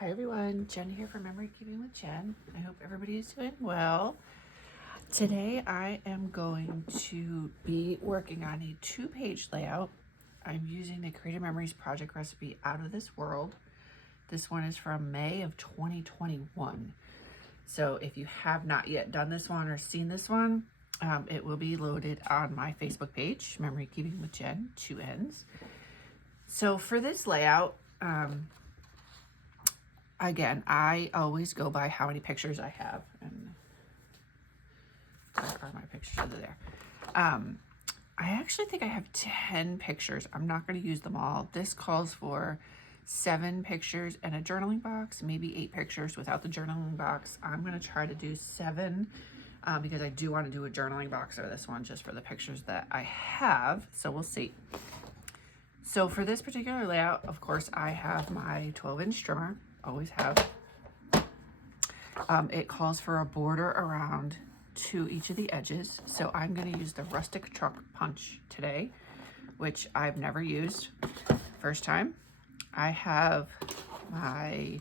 Hi everyone, Jen here from Memory Keeping with Jen. I hope everybody is doing well. Today I am going to be working on a 2-page layout. I'm using the Creative Memories project recipe Out of This World. This one is from May of 2021. So if you have not yet done this one or seen this one, it will be loaded on my Facebook page, Memory Keeping with Jen, 2 N's. So for this layout, again, I always go by how many pictures I have, and where are my pictures over there? I actually think I have 10 pictures. I'm not going to use them all. This calls for 7 pictures and a journaling box, maybe 8 pictures without the journaling box. I'm going to try to do 7 because I do want to do a journaling box of this one just for the pictures that I have, so we'll see. So for this particular layout, of course, I have my 12-inch trimmer. Always have. It calls for a border around to each of the edges, so I'm going to use the rustic truck punch today, which I've never used. First time. I have my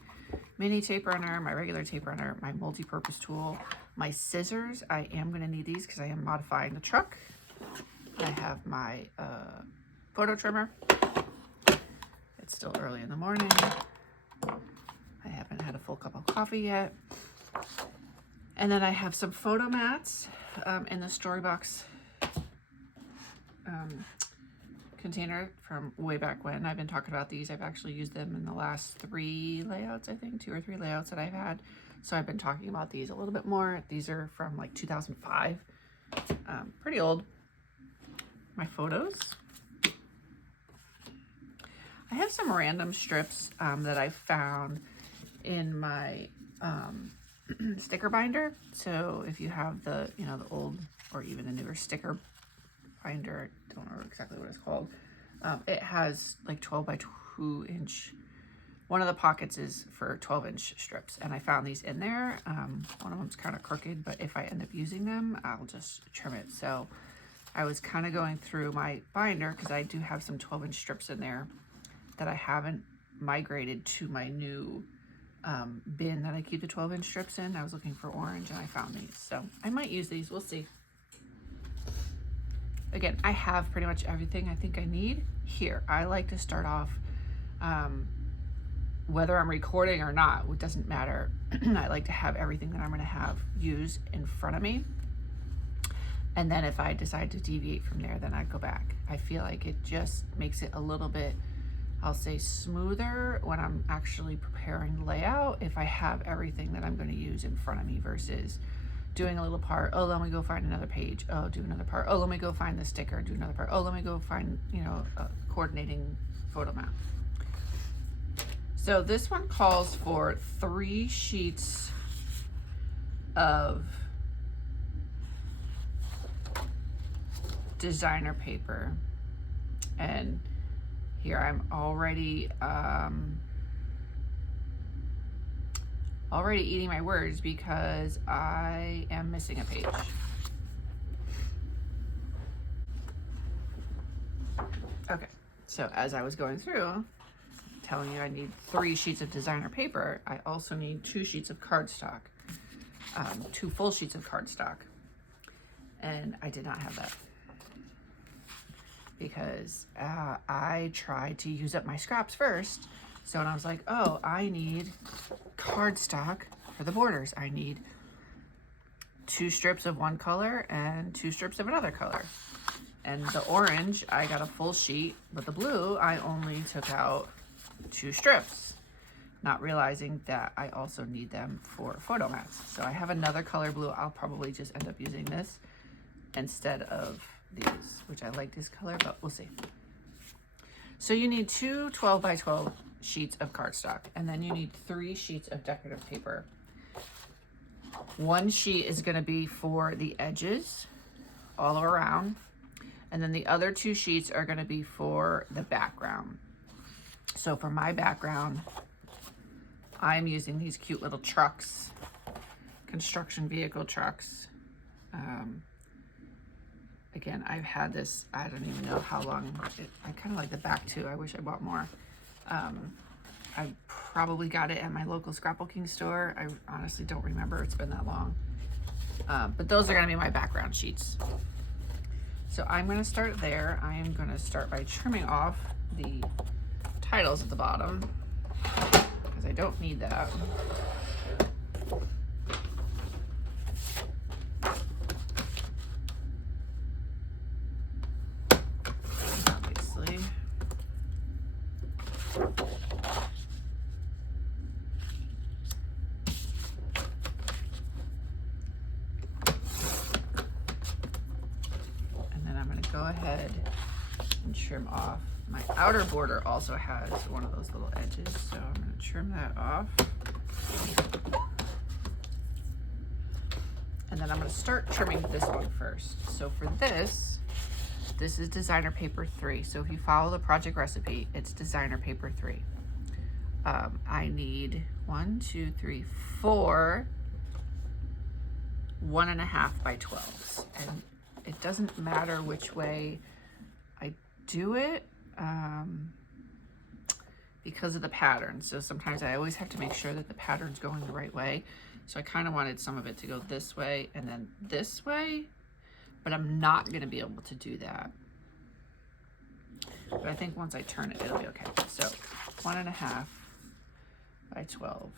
mini tape runner, my regular tape runner, my multi-purpose tool, my scissors. I am going to need these because I am modifying the truck. I have my photo trimmer. It's still early in the morning. I haven't had a full cup of coffee yet. And then I have some photo mats in the Storybox container from way back when. I've been talking about these. I've actually used them in the last 3 layouts, I think, 2 or 3 layouts that I've had. So I've been talking about these a little bit more. These are from like 2005. Pretty old. My photos. I have some random strips that I found in my sticker binder. So if you have the, the old or even the newer sticker binder, I don't know exactly what it's called. It has like 12 by 2 inch. One of the pockets is for 12-inch strips, and I found these in there. One of them's kind of crooked, but if I end up using them, I'll just trim it. So I was kind of going through my binder because I do have some 12-inch strips in there that I haven't migrated to my new bin that I keep the 12-inch strips in. I was looking for orange and I found these. So I might use these. We'll see. Again, I have pretty much everything I think I need here. I like to start off, whether I'm recording or not, it doesn't matter. I like to have everything that I'm going to have used in front of me. And then if I decide to deviate from there, then I go back. I feel like it just makes it a little bit, I'll say, smoother when I'm actually preparing the layout if I have everything that I'm going to use in front of me versus doing a little part. Oh, let me go find another page. Oh, do another part. Oh, let me go find the sticker. Do another part. Oh, let me go find, a coordinating photo map. So this one calls for 3 sheets of designer paper, and here I'm already eating my words because I am missing a page. Okay, so as I was going through, telling you I need 3 sheets of designer paper, I also need 2 sheets of cardstock, 2 full sheets of cardstock, and I did not have that because I tried to use up my scraps first. So when I was like, oh, I need cardstock for the borders. I need 2 strips of one color and 2 strips of another color. And the orange, I got a full sheet, but the blue, I only took out 2 strips, not realizing that I also need them for photo mats. So I have another color blue. I'll probably just end up using this instead of these, which I like this color, but we'll see. So you need 2 12 by 12 sheets of cardstock, and then you need 3 sheets of decorative paper. 1 sheet is going to be for the edges all around, and then the other 2 sheets are going to be for the background. So for my background, I'm using these cute little trucks, construction vehicle trucks. Again, I've had this, I don't even know how long. I kind of like the back too. I wish I bought more. I probably got it at my local scrapbooking store. I honestly don't remember, it's been that long. But those are gonna be my background sheets. So I'm gonna start there. I am gonna start by trimming off the titles at the bottom because I don't need that. Obviously. Go ahead and trim off. My outer border also has one of those little edges, so I'm going to trim that off. And then I'm going to start trimming this one first. So for this is designer paper 3. So if you follow the project recipe, it's designer paper 3. I need 1, 2, 3, 4 1.5 by 12s. And it doesn't matter which way I do it because of the pattern. So sometimes I always have to make sure that the pattern's going the right way. So I kind of wanted some of it to go this way and then this way, but I'm not going to be able to do that. But I think once I turn it, it'll be okay. So 1.5 by 12.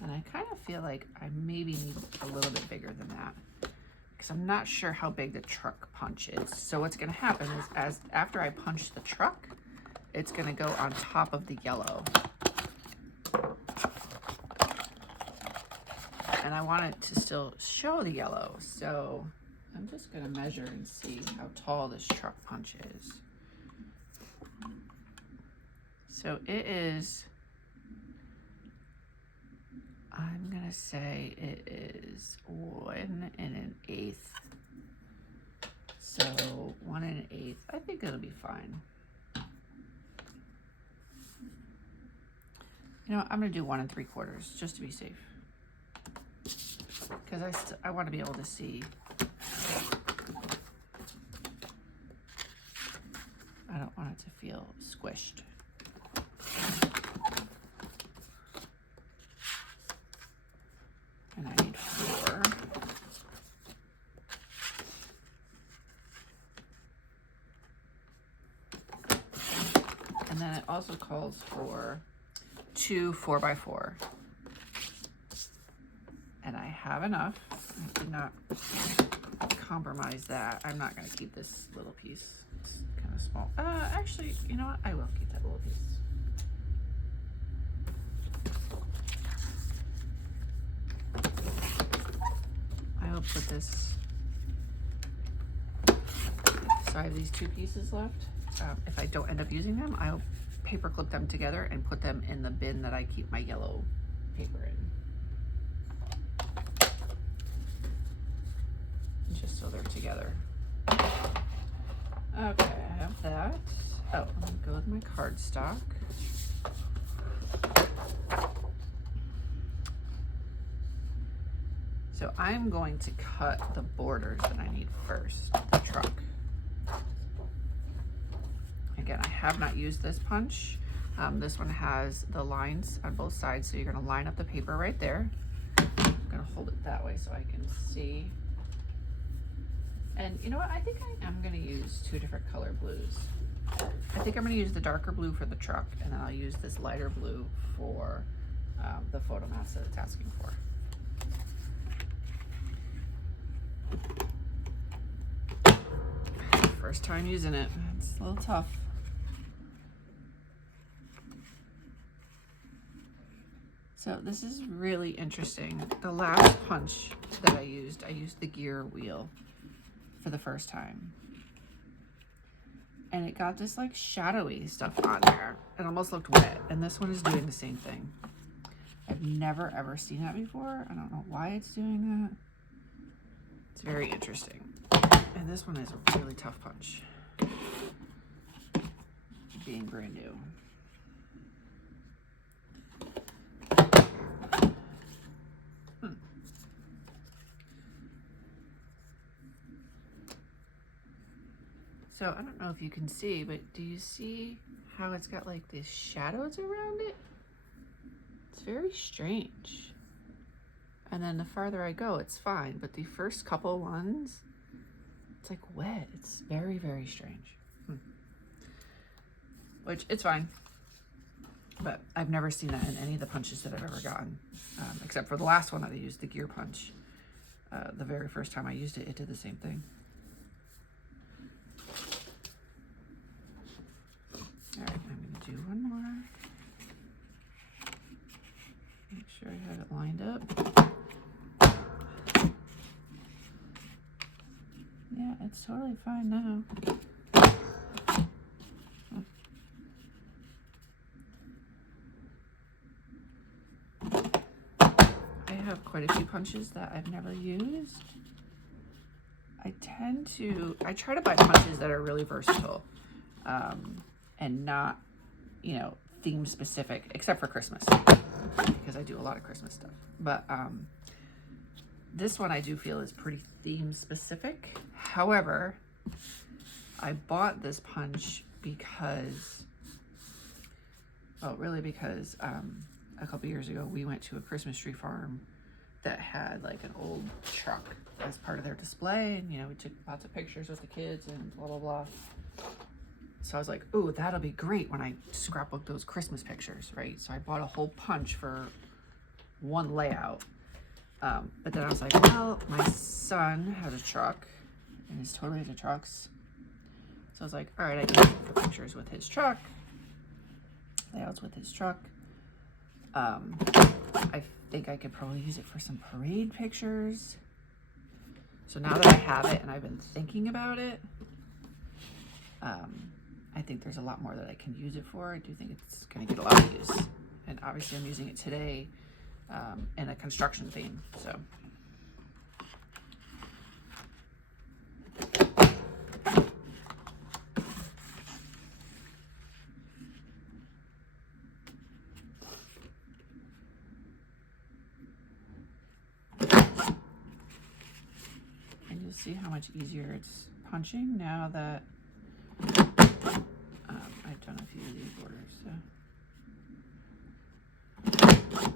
And I kind of feel like I maybe need a little bit bigger than that because I'm not sure how big the truck punch is. So what's going to happen is after I punch the truck, it's going to go on top of the yellow. And I want it to still show the yellow. So I'm just going to measure and see how tall this truck punch is. So it is, I'm gonna say it is 1 1/8. So 1 1/8. I think it'll be fine. You know, I'm gonna do 1 3/4 just to be safe, because I want to be able to see. I don't want it to feel squished. And I need 4. And then it also calls for 2 4x4. And I have enough. I did not compromise that. I'm not going to keep this little piece. It's kind of small. Actually, you know what? I will keep that little piece. I will put this, so I have these 2 pieces left. If I don't end up using them, I'll paper clip them together and put them in the bin that I keep my yellow paper in. Just so they're together. Okay, I have that. Oh, I'm gonna go with my cardstock. So I'm going to cut the borders that I need first, the truck. Again, I have not used this punch. This one has the lines on both sides, so you're gonna line up the paper right there. I'm gonna hold it that way so I can see. And you know what, I think I am gonna use 2 different color blues. I think I'm gonna use the darker blue for the truck, and then I'll use this lighter blue for the photo mats that it's asking for. First time using it, it's a little tough. So this is really interesting. The last punch that I used the gear wheel for the first time. And it got this like shadowy stuff on there. It almost looked wet. And this one is doing the same thing. I've never ever seen that before. I don't know why it's doing that. It's very interesting. And this one is a really tough punch, being brand new. So I don't know if you can see, but do you see how it's got like these shadows around it. It's very strange. And then the farther I go, it's fine. But the first couple ones, it's like wet. It's very, very strange. Which, it's fine. But I've never seen that in any of the punches that I've ever gotten. Except for the last one that I used, the gear punch. The very first time I used it, it did the same thing. All right, I'm going to do one more. Make sure I have it lined up. Yeah, it's totally fine now. I have quite a few punches that I've never used. I try to buy punches that are really versatile. And not, you know, theme specific, except for Christmas, because I do a lot of Christmas stuff. But this one I do feel is pretty theme specific. However, I bought this punch because, well, really because a couple years ago we went to a Christmas tree farm that had like an old truck as part of their display, and you know, we took lots of pictures with the kids and blah blah blah. So I was like, ooh, that'll be great when I scrapbook those Christmas pictures, right? So I bought a whole punch for one layout. But then I was like, well, my son has a truck and he's totally into trucks. So I was like, all right, I can use it for pictures with his truck, layouts with his truck. I think I could probably use it for some parade pictures. So now that I have it and I've been thinking about it, I think there's a lot more that I can use it for. I do think it's going to get a lot of use. And obviously I'm using it today in a construction theme, so. And you'll see how much easier it's punching now that I've done a few of these orders, so.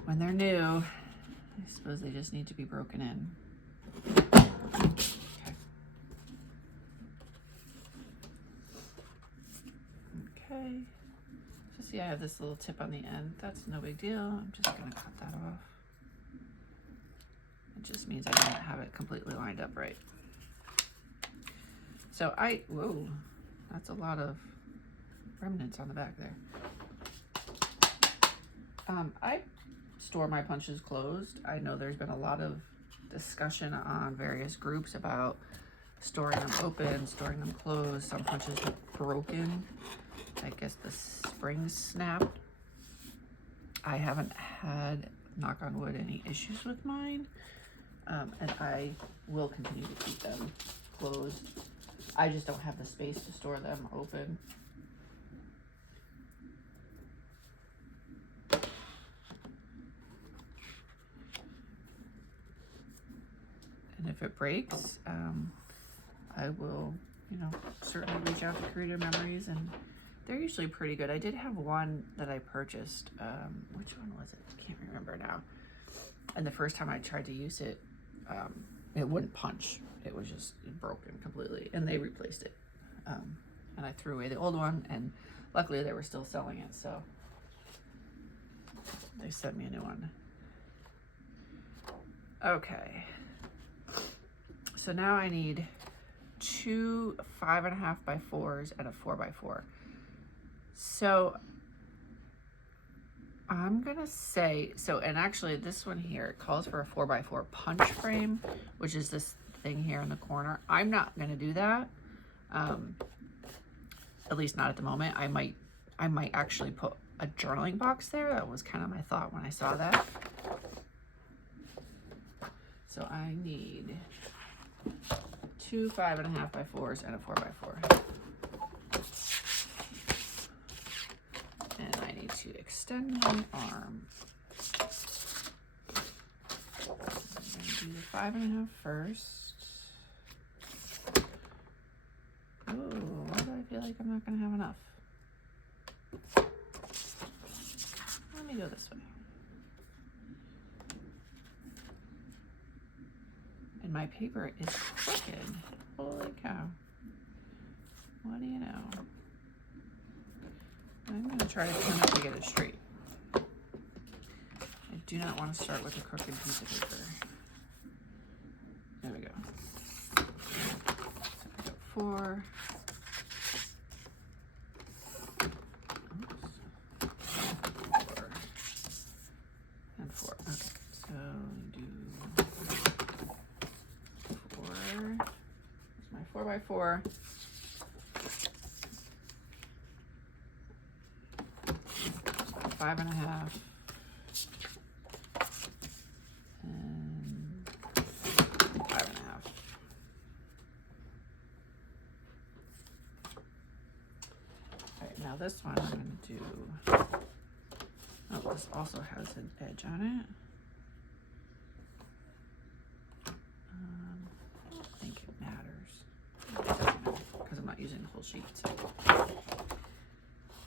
When they're new, I suppose they just need to be broken in. Okay. So see, I have this little tip on the end. That's no big deal. I'm just gonna cut that off. It just means I don't have it completely lined up right. So whoa, that's a lot of remnants on the back there. I store my punches closed. I know there's been a lot of discussion on various groups about storing them open, storing them closed. Some punches have broken. I guess the springs snapped. I haven't had, knock on wood, any issues with mine. And I will continue to keep them closed. I just don't have the space to store them open. And if it breaks, I will, you know, certainly reach out to Creative Memories, and they're usually pretty good. I did have one that I purchased. Which one was it? I can't remember now. And the first time I tried to use it, it wouldn't punch. It was just broken completely, and they replaced it. And I threw away the old one, and luckily they were still selling it, so they sent me a new one. Okay. So now I need 2 5.5 by 4s and a 4x4. So I'm gonna say, and actually this one here, it calls for a 4x4 punch frame, which is this thing here in the corner. I'm not gonna do that, at least not at the moment. I might actually put a journaling box there. That was kind of my thought when I saw that. So I need 2 5.5 by 4s and a 4x4. And I need to extend my arm. I'm going to do the 5.5 first. Oh, why do I feel like I'm not going to have enough? me go this way. And my paper is crooked. Holy cow. What do you know? I'm going to try to turn it to get it straight. I do not want to start with a crooked piece of paper. There we go. So I got 4. Oops. 4. And 4. Okay, so do 4. Here's my 4x4. 5.5 and 5.5. All right, now this one I'm going to do. Oh, this also has an edge on it. I don't think it matters. It doesn't matter because I'm not using the whole sheet. So.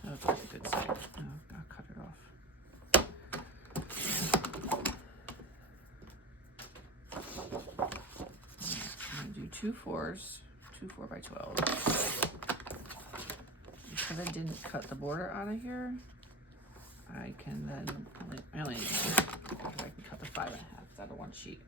That's like a good side. Oh, I'll cut it off. I'm going to do 2 4s, 2 4x12. Because I didn't cut the border out of here, I can then I only need I can cut the 5.5 out of one sheet.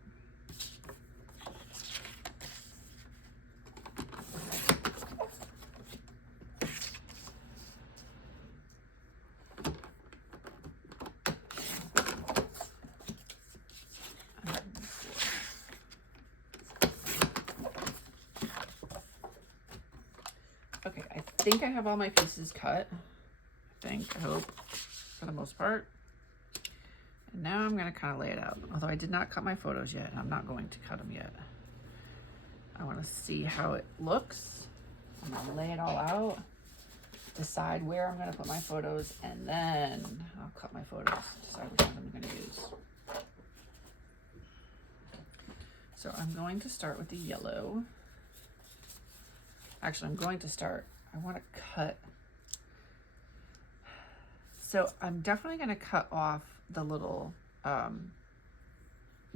Okay, I think I have all my pieces cut. I hope, for the most part. And now I'm gonna kind of lay it out. Although I did not cut my photos yet, I'm not going to cut them yet. I wanna see how it looks. I'm gonna lay it all out, decide where I'm gonna put my photos, and then I'll cut my photos, decide which ones I'm gonna use. So I'm going to start with the yellow. Actually, I'm going to start, I want to cut. So I'm definitely going to cut off the little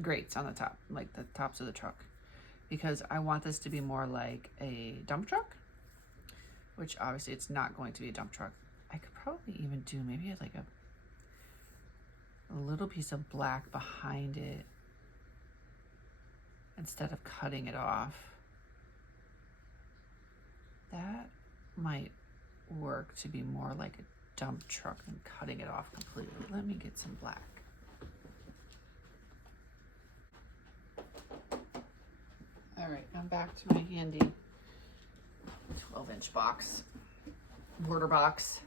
grates on the top, like the tops of the truck, because I want this to be more like a dump truck, which obviously it's not going to be a dump truck. I could probably even do maybe like a little piece of black behind it instead of cutting it off. That might work to be more like a dump truck than cutting it off completely. Let me get some black. All right, I'm back to my handy 12-inch box, border box.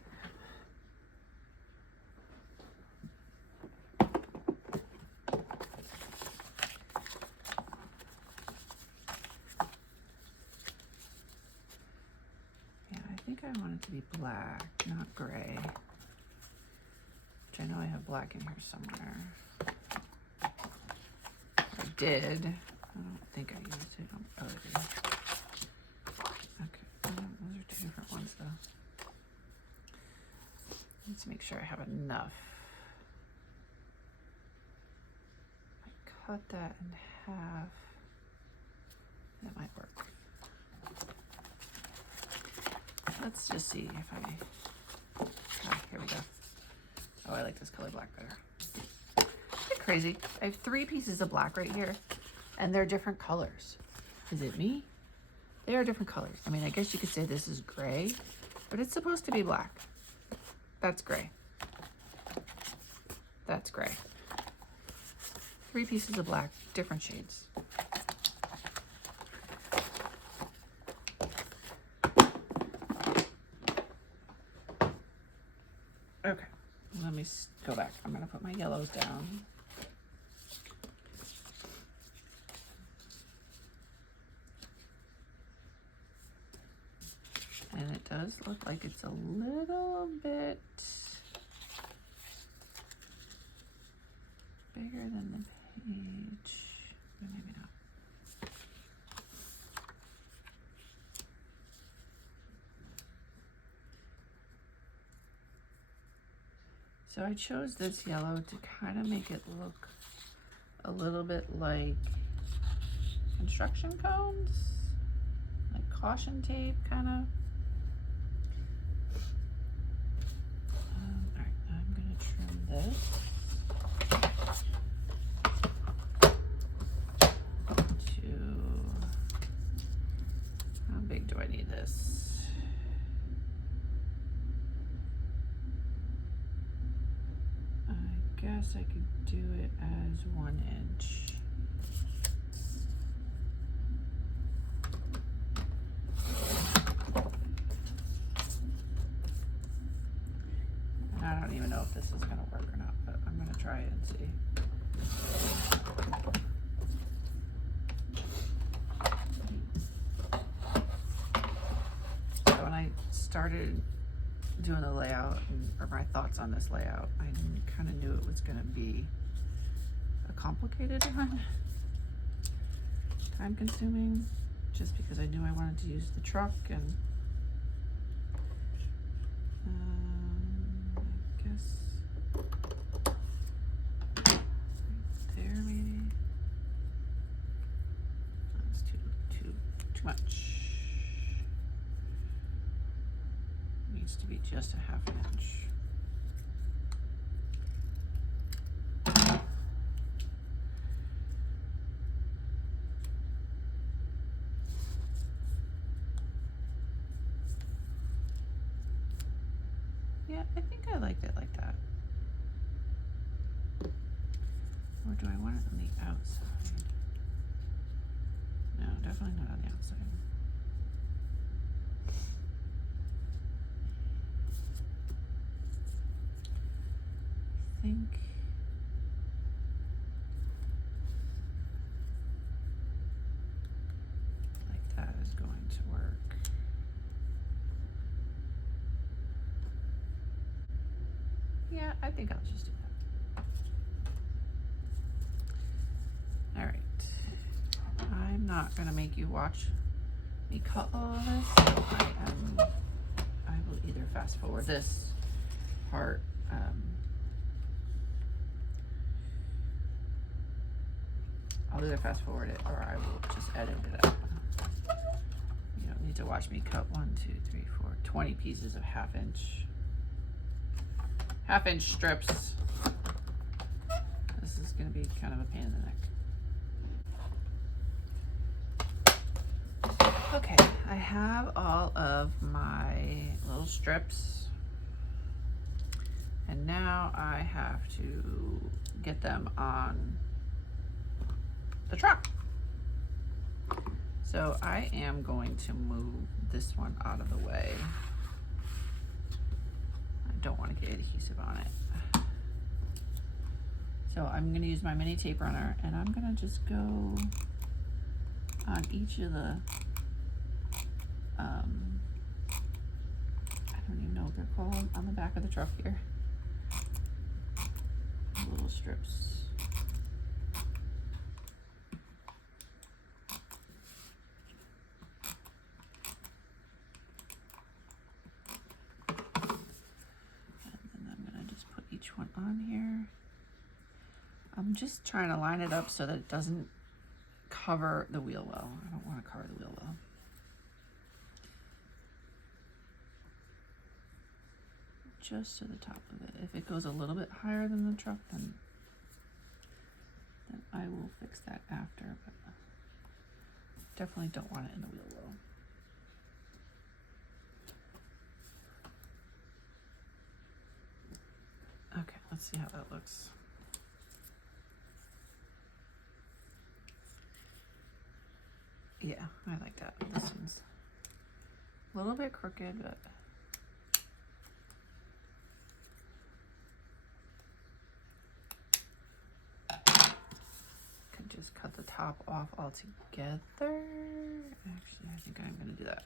I want it to be black, not gray. Which I know I have black in here somewhere. I did. I don't think I used it. Oh, I did. Okay, those are 2 different ones though. Let's make sure I have enough. I cut that in half. That might work. Let's just see if here we go. Oh, I like this color black better. Isn't it crazy? I have 3 pieces of black right here, and they're different colors. Is it me? They are different colors. I mean, I guess you could say this is gray, but it's supposed to be black. That's gray. That's gray. 3 pieces of black, different shades. Okay, let me go back. I'm gonna put my yellows down. And it does look like it's a little bit bigger than the page, but maybe not. So I chose this yellow to kind of make it look a little bit like construction cones, like caution tape kind of. All right, I'm gonna trim this. How big do I need this? I guess I could do it as 1 inch. And I don't even know if this is going to work or not, but I'm going to try it and see. So when I started doing the layout or my thoughts on this layout, I kind of knew it was going to be a complicated one, time consuming, just because I knew I wanted to use the truck and I guess right there maybe. That's too much. Needs to be just a 1/2 inch. Yeah, I think I liked it like that. Or do I want it on the outside? No, definitely not on the outside. I think like that is going to work. Yeah, I think I'll just do that. All right. I'm not gonna make you watch me cut all of this, so I will either fast forward this part. I'll either fast forward it or I will just edit it out. You don't need to watch me cut 1, 2, 3, 4, 20 pieces of 1/2 inch strips. This is going to be kind of a pain in the neck. Okay, I have all of my little strips, and now I have to get them on the truck. So I am going to move this one out of the way. I don't want to get adhesive on it. So I'm going to use my mini tape runner and I'm going to just go on each of the, I don't even know what they're called, on the back of the truck here. Little strips. One on here. I'm just trying to line it up so that it doesn't cover the wheel well. I don't want to cover the wheel well. Just to the top of it. If it goes a little bit higher than the truck, then I will fix that after, but definitely don't want it in the wheel well. Okay, let's see how that looks. Yeah, I like that. This one's a little bit crooked, but could just cut the top off altogether. Actually, I think I'm gonna do that.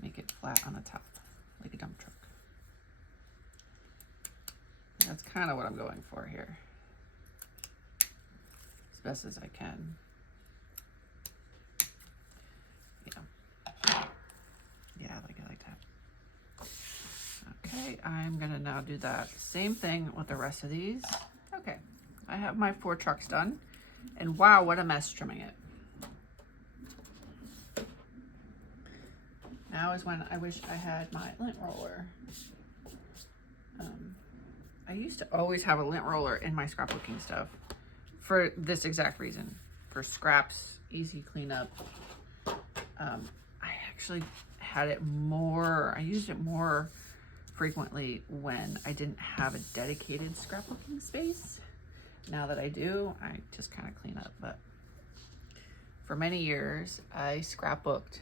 Make it flat on the top, like a dump truck. That's kind of what I'm going for here, as best as I can. Yeah, I like it like that. Okay. Okay, I'm gonna now do that same thing with the rest of these. Okay, I have my 4 trucks done, and wow, what a mess trimming it. Now is when I wish I had my lint roller. I used to always have a lint roller in my scrapbooking stuff for this exact reason. For scraps, easy cleanup. I actually had it more, I used it more frequently when I didn't have a dedicated scrapbooking space. Now that I do, I just kind of clean up. But for many years, I scrapbooked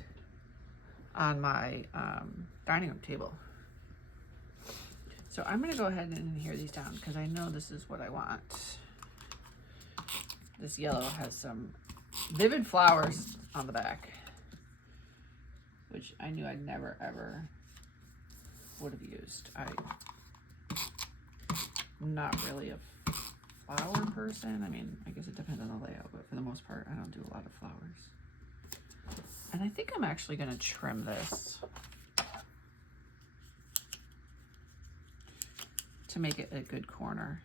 on my dining room table. So I'm gonna go ahead and adhere these down because I know this is what I want. This yellow has some vivid flowers on the back, which I knew I'd never ever would have used. I'm not really a flower person. I mean, I guess it depends on the layout, but for the most part, I don't do a lot of flowers. And I think I'm actually gonna trim this to make it a good corner.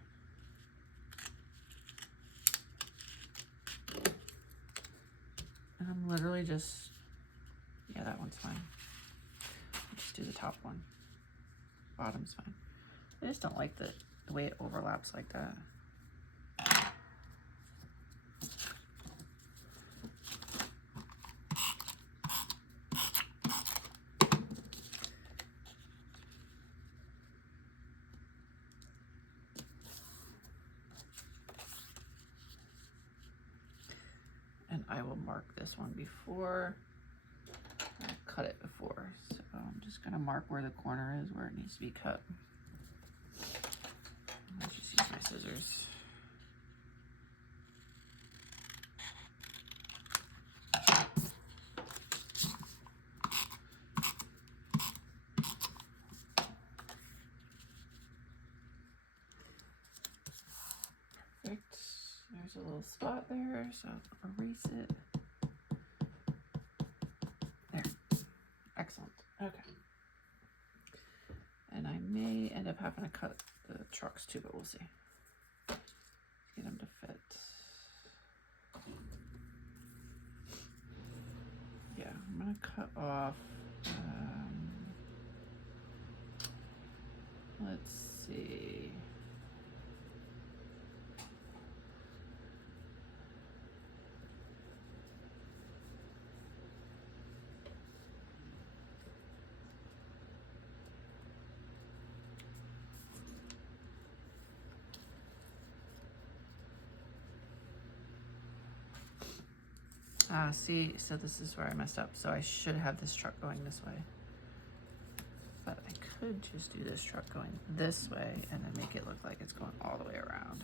And I'm literally just, yeah, that one's fine. I'll just do the top one. Bottom's fine. I just don't like the way it overlaps like that. And I will mark this one before, I'll cut it before. So I'm just gonna mark where the corner is, where it needs to be cut. Let's just use my scissors. Perfect. There's a little spot there, so I'll erase it. There. Excellent. Okay. And I may end up having to cut the trucks too, but we'll see. Get them to fit. Yeah, I'm gonna cut off. Let's see. See, so this is where I messed up. So I should have this truck going this way. But I could just do this truck going this way and then make it look like it's going all the way around.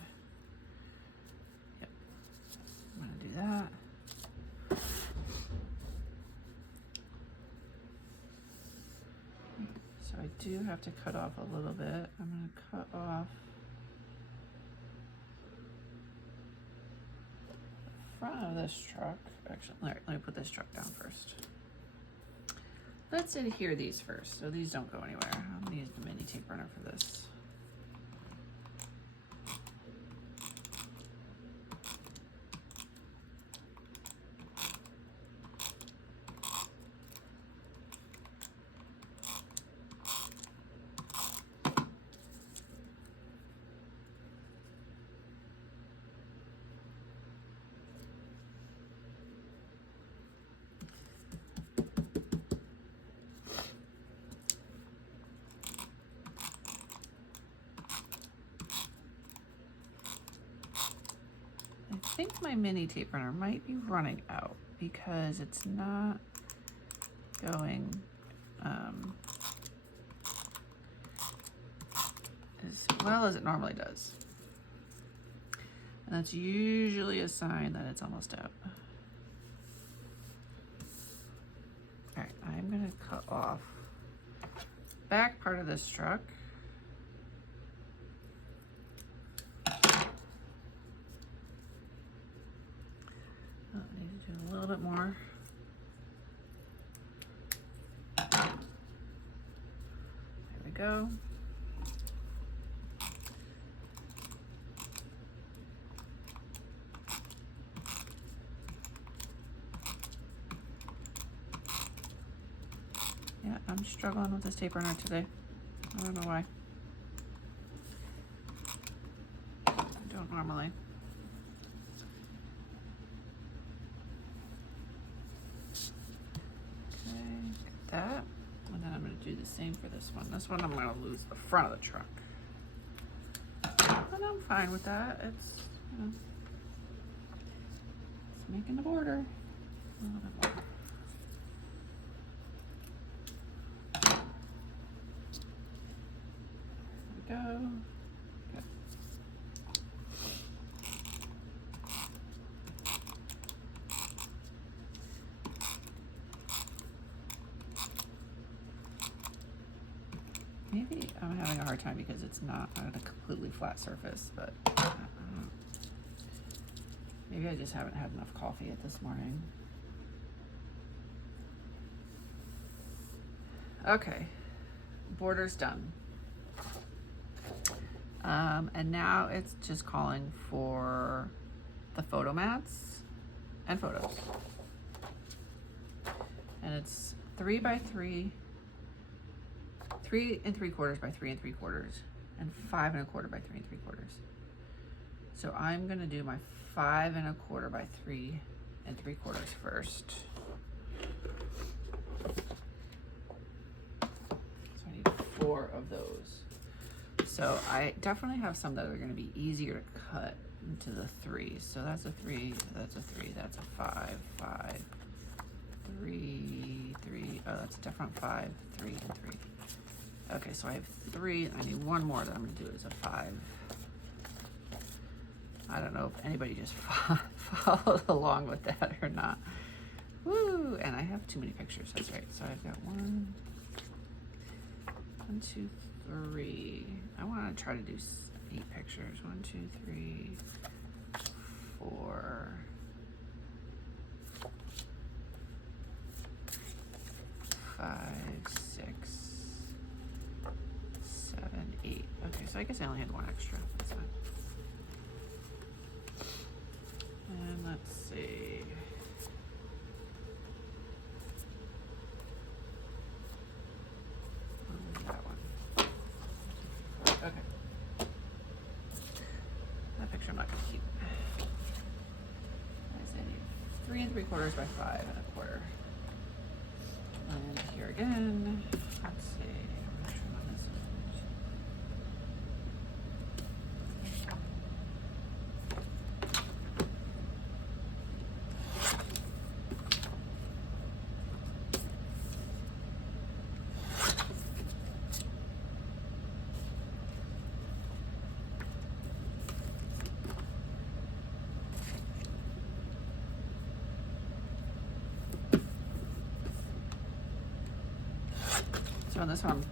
Yep, I'm gonna do that. So I do have to cut off a little bit. I'm gonna cut off the front of this truck. Actually, let me put this truck down first. Let's adhere these first, so these don't go anywhere. I'm gonna use the mini tape runner for this. I think my mini tape runner might be running out because it's not going as well as it normally does. And that's usually a sign that it's almost out. All right, I'm gonna cut off back part of this truck. I need to do a little bit more. There we go. I'm struggling with this tape runner today. I don't know why. I don't normally. Okay, got that. And then I'm going to do the same for this one. This one I'm going to lose the front of the truck. And I'm fine with that. It's, you know, it's making the border a little bit more. There we go. Good. Maybe I'm having a hard time because it's not on a completely flat surface, but maybe I just haven't had enough coffee yet this morning. Okay, border's done. And now it's just calling for the photo mats and photos. And it's 3 by 3, 3 3/4 by 3 3/4, and 5 1/4 by 3 3/4. So I'm gonna do my 5 1/4 by 3 3/4 first. So I need 4 of those. So I definitely have some that are going to be easier to cut into the 3. So that's a 3, that's a 3, that's a 5, 5, 3, 3. Oh, that's a different 5, 3, and 3. Okay, so I have 3. I need one more that I'm going to do as a 5. I don't know if anybody just followed along with that or not. Woo! And I have too many pictures. That's right. So I've got 1, 2, 3. I want to try to do 8 pictures. 1, 2, 3, 4, 5, 6, 7, 8. Okay, so I guess I only had 1 extra. That's fine. And let's see. Okay. That picture I'm not gonna keep. I say 3 3/4 by 5 1/4. And here again, let's see. Which one is it? So on this one, I'm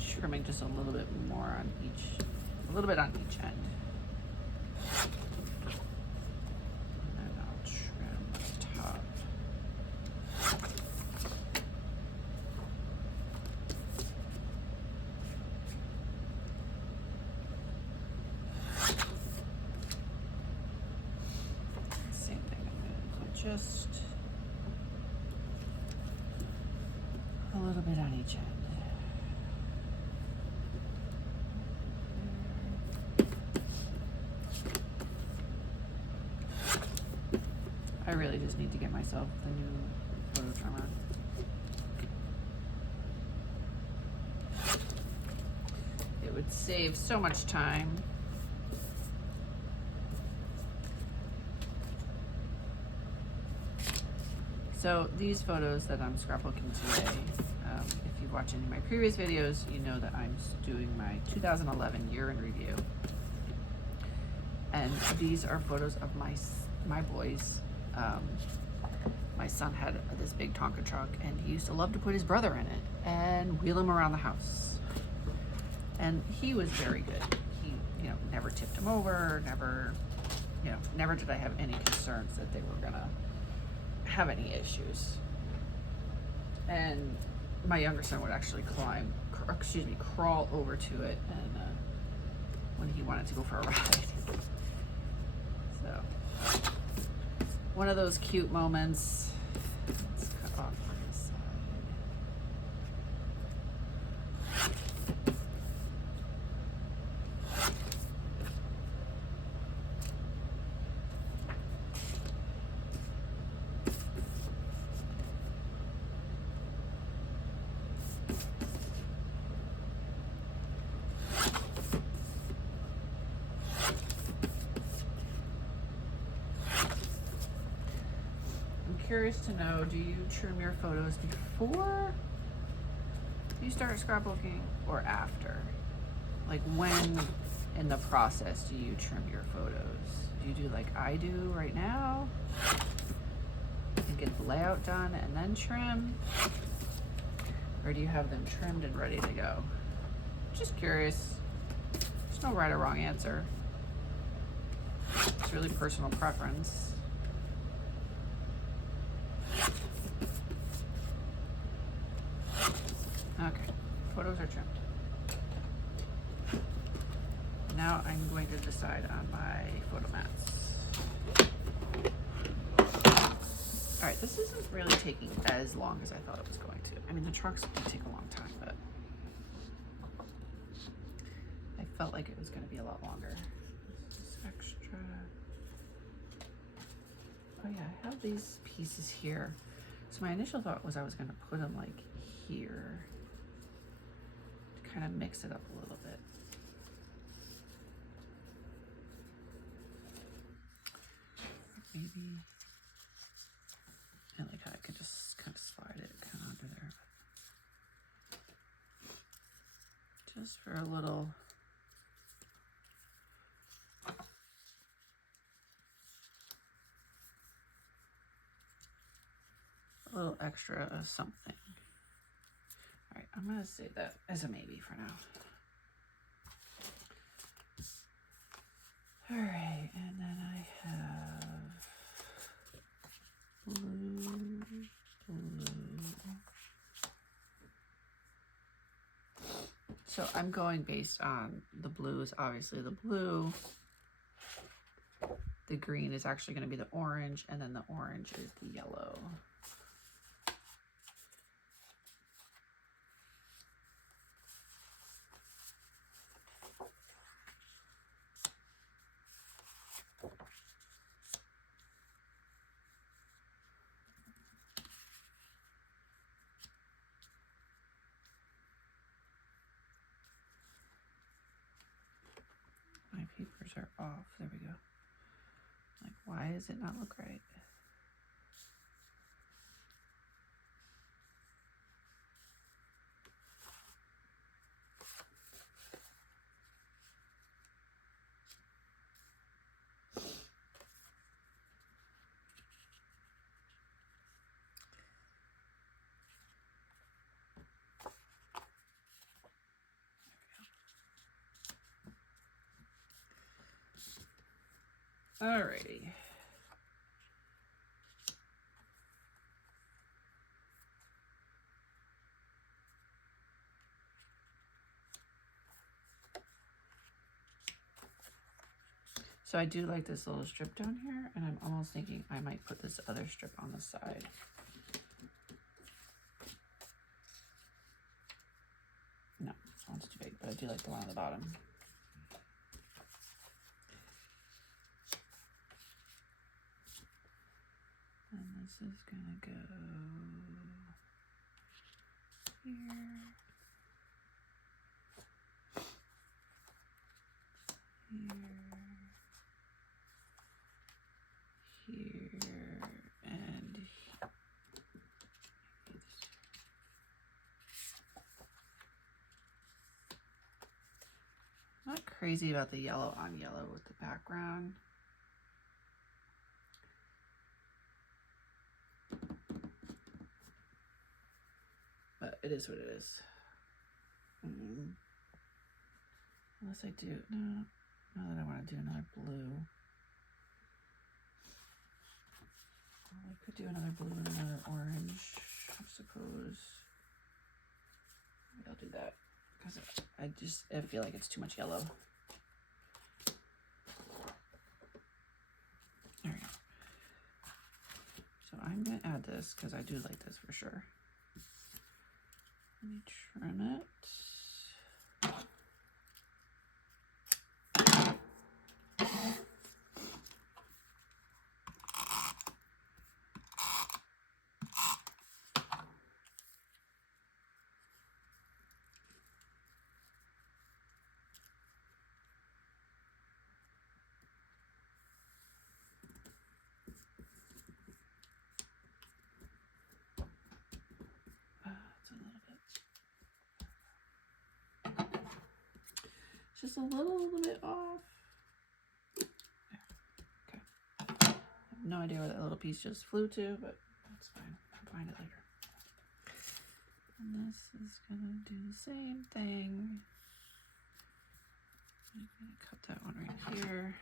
trimming just a little bit more on each, a little bit on each end. And then I'll trim the top. Same thing, I'm going to just a little bit on each end. I really just need to get myself the new photo trimmer. It would save so much time. So these photos that I'm scrapbooking today, if you've watched any of my previous videos, you know that I'm doing my 2011 year in review. And these are photos of my boys. My son had this big Tonka truck, and he used to love to put his brother in it and wheel him around the house. And he was very good. He, never tipped him over, never did I have any concerns that they were gonna have any issues. And my younger son would actually crawl over to it, and when he wanted to go for a ride. So, one of those cute moments. Let's cut off on this curious to know, do you trim your photos before you start scrapbooking or after? Like, when in the process do you trim your photos? Do you do like I do right now and get the layout done and then trim? Or do you have them trimmed and ready to go? Just curious. There's no right or wrong answer. It's really personal preference. Okay, photos are trimmed. Now I'm going to decide on my photo mats. All right, this isn't really taking as long as I thought it was going to. I mean, the trucks do take a long time, but I felt like it was going to be a lot longer. This is extra. Oh yeah, I have these pieces here. So my initial thought was I was going to put them like here to kind of mix it up a little bit. Maybe I like how I could just kind of slide it kind of under there. Just for a little extra something. All right, I'm gonna say that as a maybe for now. All right, and then I have blue. So I'm going based on the blues, obviously the blue. The green is actually going to be the orange, and then the orange is the yellow. My papers are off. There we go. Like, why does it not look right? Alrighty. So I do like this little strip down here, and I'm almost thinking I might put this other strip on the side. No, this one's too big, but I do like the one on the bottom. And this is gonna go here. Here, and here. I'm not crazy about the yellow on yellow with the background. But it is what it is. Unless I do, no, that I want to do another blue. Well, I could do another blue and another orange, I suppose. Maybe I'll do that because I feel like it's too much yellow. All right. So I'm gonna add this because I do like this for sure. Let me trim it. just a little bit off. Okay. I have no idea where that little piece just flew to, but that's fine. I'll find it later. And this is gonna do the same thing. I'm gonna cut that one right here.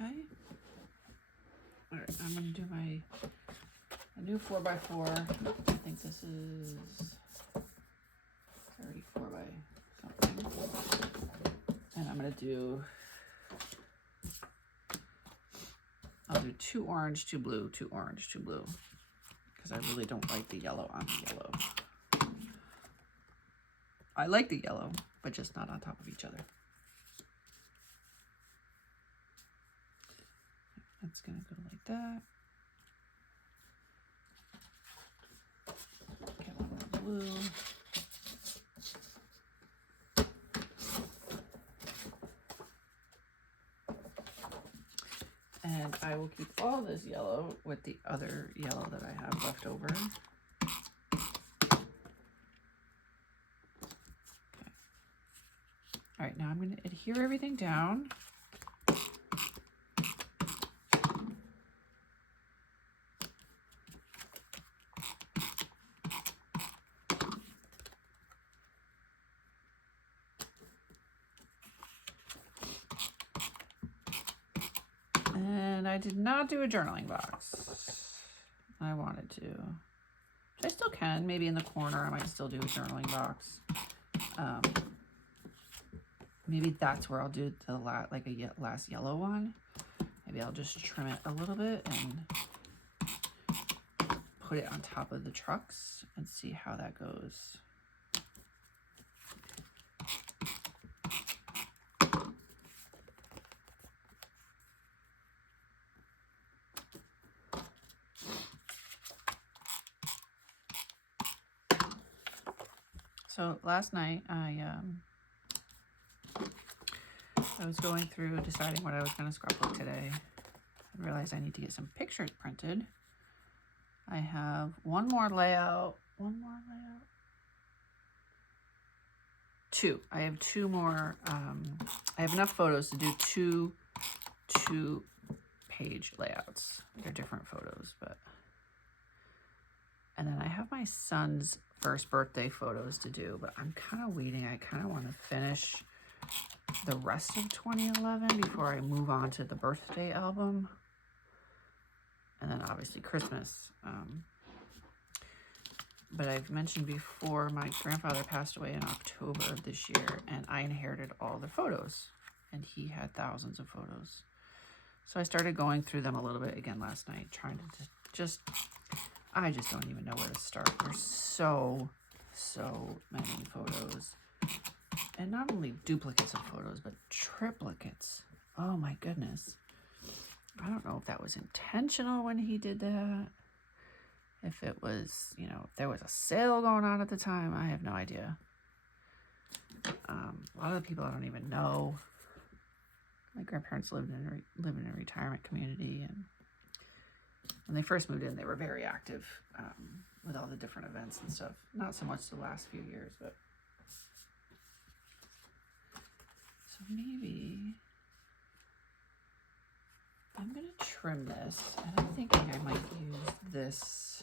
Okay. All right, I'm gonna do a new 4x4. I think this is 34 by something. And I'm gonna I'll do 2 orange, 2 blue, 2 orange, 2 blue. Because I really don't like the yellow on the yellow. I like the yellow, but just not on top of each other. That's gonna go like that. Get one more blue. And I will keep all this yellow with the other yellow that I have left over. Okay. All right, now I'm going to adhere everything down. And I did not do a journaling box. I wanted to. I still can. Maybe in the corner I might still do a journaling box. Maybe that's where I'll do the last yellow one. Maybe I'll just trim it a little bit and put it on top of the trucks and see how that goes. So last night I was going through deciding what I was going to scrapbook today. I realized I need to get some pictures printed. I have one more layout. Two. I have 2 more. I have enough photos to do two page layouts. They're different photos, but. And then I have my son's first birthday photos to do, but I'm kind of waiting. I kind of want to finish the rest of 2011 before I move on to the birthday album. And then obviously Christmas. But I've mentioned before, my grandfather passed away in October of this year, and I inherited all the photos, and he had thousands of photos. So I started going through them a little bit again last night, trying to I just don't even know where to start. There's so many photos. And not only duplicates of photos, but triplicates. Oh my goodness. I don't know if that was intentional when he did that. If it was, if there was a sale going on at the time, I have no idea. A lot of the people I don't even know. My grandparents lived in a retirement community, and when they first moved in, they were very active with all the different events and stuff. Not so much the last few years, but so maybe I'm gonna trim this, and I'm thinking I might use this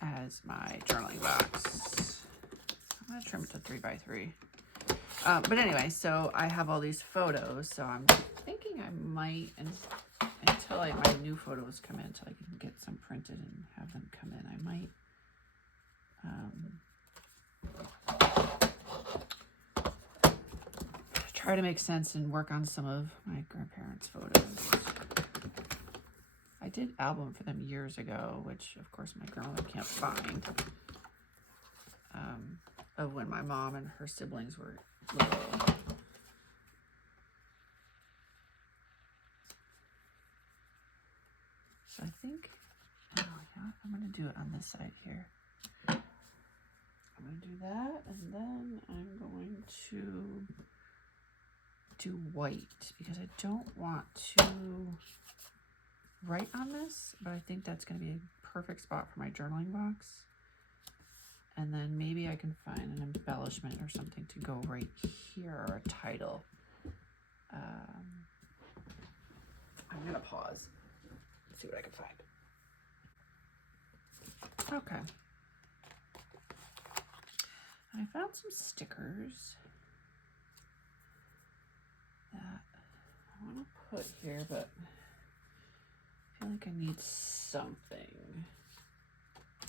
as my journaling box. I'm gonna trim it to 3x3. But anyway, so I have all these photos, so I'm thinking I might, until my new photos come in, until I can get some printed and have them come in, I might try to make sense and work on some of my grandparents' photos. I did album for them years ago, which of course my grandmother can't find, of when my mom and her siblings were little. So I think, I'm going to do it on this side here. I'm I'm going to do that, and then I'm going to do white because I don't want to write on this, but I think that's going to be a perfect spot for my journaling box. And then maybe I can find an embellishment or something to go right here, or a title. I'm going to pause, see what I can find. Okay. I found some stickers that I want to put here, but I feel like I need something to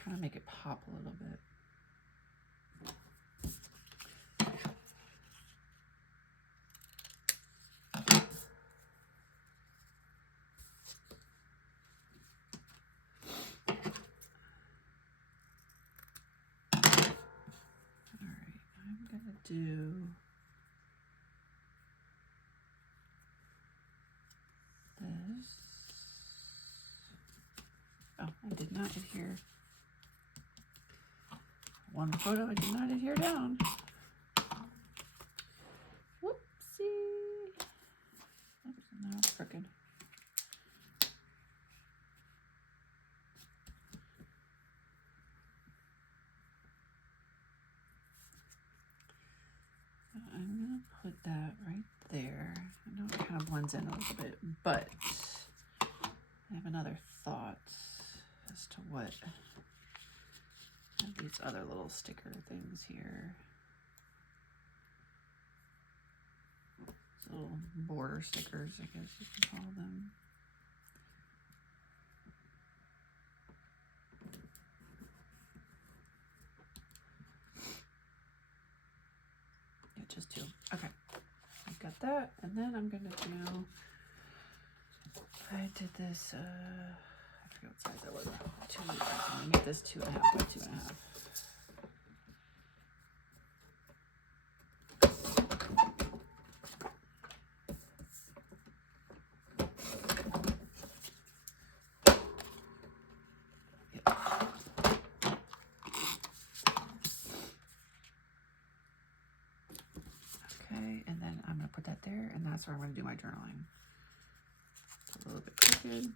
kind of make it pop a little bit. Do this. Oh, I did not adhere. One photo I did not adhere down. Whoopsie. Oops, now it's crooked. I'm going to put that right there. I know it kind of blends in a little bit, but I have another thought as to what these other little sticker things here. These little border stickers, I guess you can call them. Yeah, just two. Okay. I've got that, and then I'm gonna do, I did this, I forget what size that was, I'm gonna make this 2.5 by 2.5. Okay, and then I'm gonna put that there, and that's where I'm gonna do my journaling. It's a little bit crooked.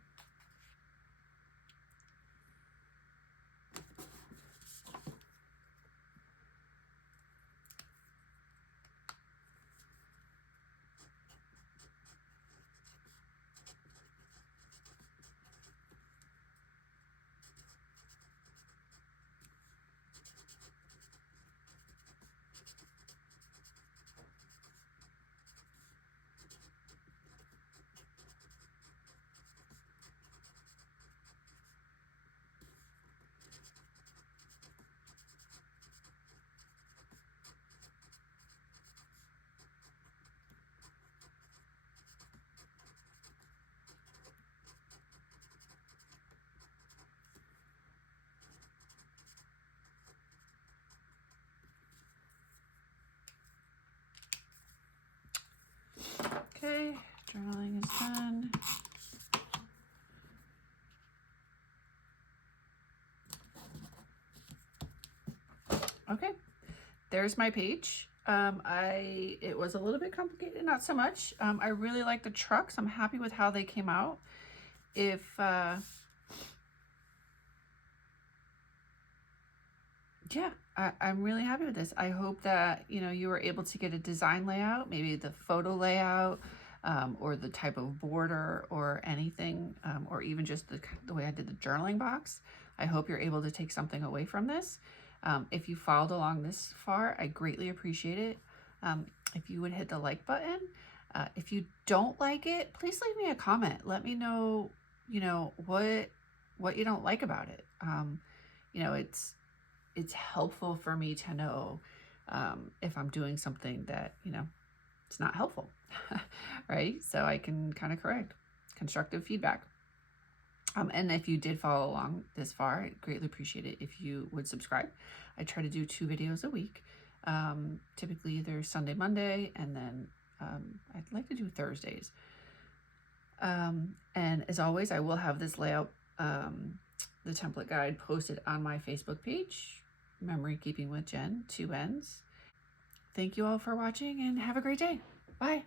Okay, journaling is done. Okay, there's my page. It was a little bit complicated, not so much. I really like the trucks. I'm happy with how they came out. If yeah, I'm really happy with this. I hope that, you know, you were able to get a design layout, maybe the photo layout, or the type of border or anything, or even just the way I did the journaling box. I hope you're able to take something away from this. If you followed along this far, I greatly appreciate it. If you would hit the like button. If you don't like it, please leave me a comment. Let me know, you know, what you don't like about it. You know, it's helpful for me to know if I'm doing something that, you know, it's not helpful, right? So I can kind of correct. Constructive feedback. And if you did follow along this far, I'd greatly appreciate it if you would subscribe. I try to do 2 videos a week, typically either Sunday, Monday, and then I'd like to do Thursdays. And as always, I will have this layout, the template guide, posted on my Facebook page Memory Keeping with Jen, 2 N's. Thank you all for watching and have a great day. Bye.